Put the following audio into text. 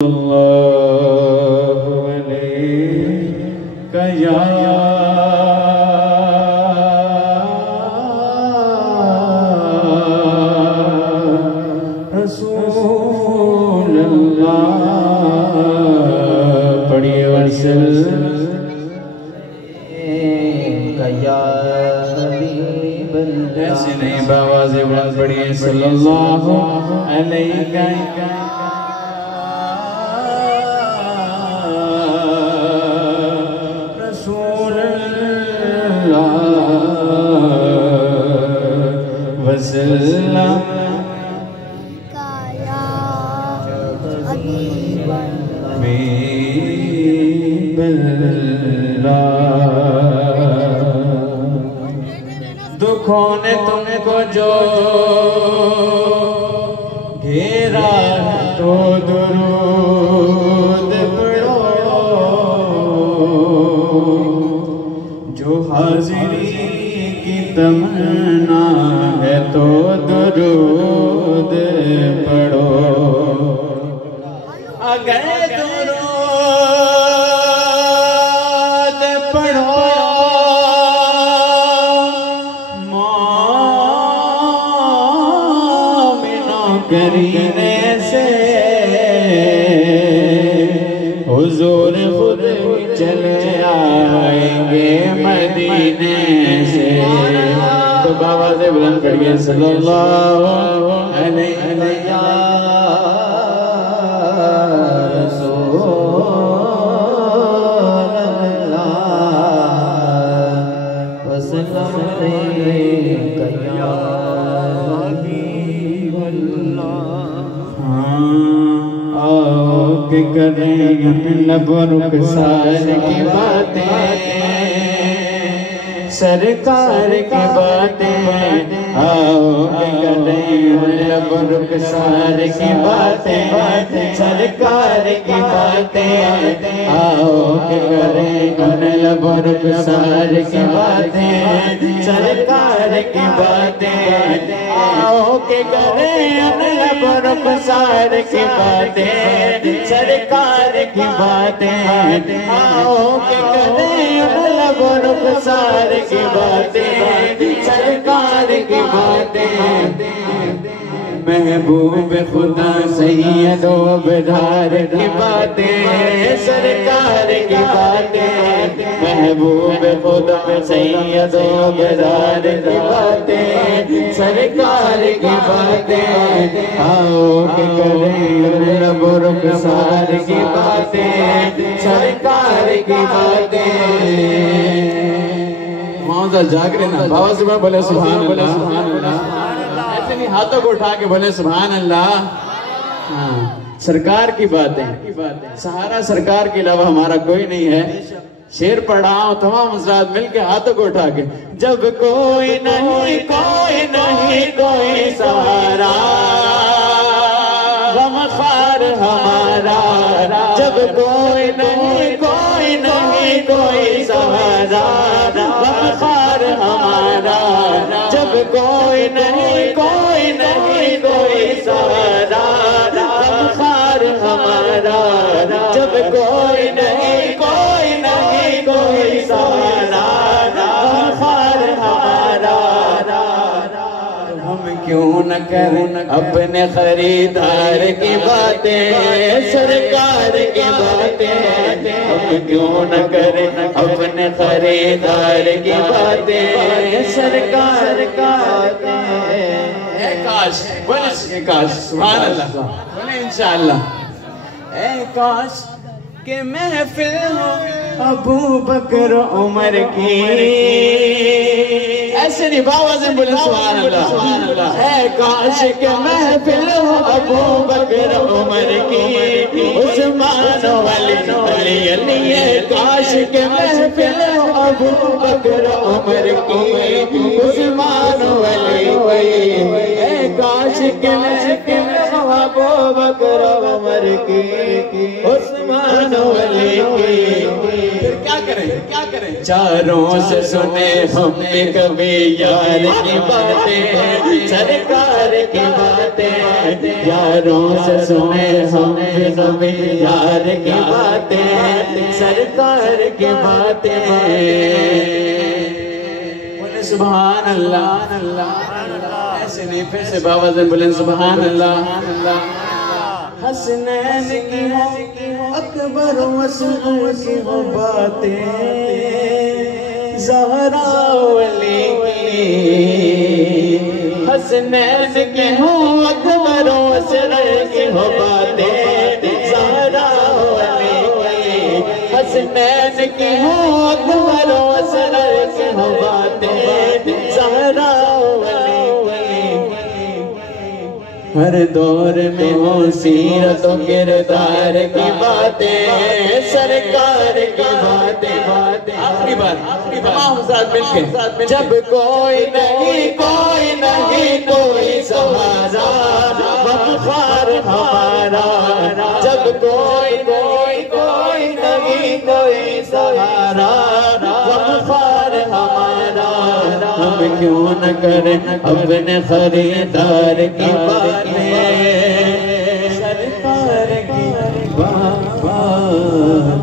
اللہ علیہ یا رسول اللہ پڑھیے وسلم یا حبیب اللہ ایسے نہیں باواز بلند پڑھیے صلی اللہ علیہ وسلم حبیب اللہ دکھوں نے تم کو جو گھیرا تو درود پڑھو جو حاضری کی تمنا ہے تو درود پڑھو اگر درود پڑھو مومنوں کرینے سے حضور خود چلے آئیں گے مدینے سے تو بابا سے بلند پڑھئے صلی اللہ علیہ کہ کریں لب رخسار کی باتیں سرکار کی باتیں آؤ کہ کریں لب رخسار کی باتیں سرکار کی باتیں آؤ کہ کریں لب رخسار کی باتیں سرکار کی باتیں آؤ کہ کریں لب رخسار کی باتیں سرکار کی باتیں آؤ کہ کریں لب رخسار کی باتیں سرکار کی باتیں محبوب خدا سید و بدار کی باتیں سرکار کی باتیں محبوب خدا سید و بدار کی باتیں سرکار کی باتیں آؤ کہ کریں لب رخسار کی باتیں سرکار کی باتیں معاذ جاگ رہے نا بابا سے بولے سبحان اللہ ایسے نہیں ہاتھوں کو اٹھا کے بولے سبحان اللہ سرکار کی باتیں سہارا سرکار کے علاوہ ہمارا کوئی نہیں ہے شعر پڑھا ہوں تمام حضرات مل کے ہاتھوں کو اٹھا کے جب کوئی نہیں کوئی سہارا غمخوار ہمارا جب کوئی نہیں کوئی سہارا غمخوار ہمارا جب کوئی نہیں کوئی سہارا غمخوار ہمارا جب کوئی نہیں کوئی سہارا غمخوار ہمارا ہم کیوں نہ کریں اپنے خریدار کی باتیں سرکار کی باتیں ہم کیوں نہ کریں اپنے خریدار کی باتیں سرکار کا اے کاش بولے کاش سبحان اللہ بولے انشاءاللہ اے کاش کہ محفل ہو ابو بکر عمر کی ایسے نہیں بابا سے بولے سبحان اللہ اے کاش کہ محفل ہو ابو بکر عمر کی عثمان علی اے کاش کہ محفل ہو ابو بکر عمر کی عثمان علی اے کاش کے ابو بکر عمر کی عثمان ولی کی پھر کیا کریں چاروں سے سنے ہم نے کبھی یار کی باتیں سرکار کی باتیں یاروں سے سنے ہم نے کبھی یار کی باتیں سرکار کی باتیں سبحان اللہ ایسے نہیں پھر سے باوازن بولیں سبحان اللہ حسنین کی ہوں اکبر و اصغر کی ہوں باتیں زہرا ولی کی حسنین کی ہوں اکبر و اصغر کی ہوں باتیں زہرا ولی کی حسنین کی ہوں اکبر و اصغر کی ہوں باتیں زہرا ولی ہر دور میں ہو سیرت و کردار کی باتیں سرکار کی باتیں آخری بار تمام ساتھ مل کے جب کوئی نہیں کوئی سہارا وقفار ہمارا جب کوئی نہیں کوئی سہارا وقفار ہمارا ہم کیوں نہ کریں اپنے خریدار کی باتیں سرکار کی باتیں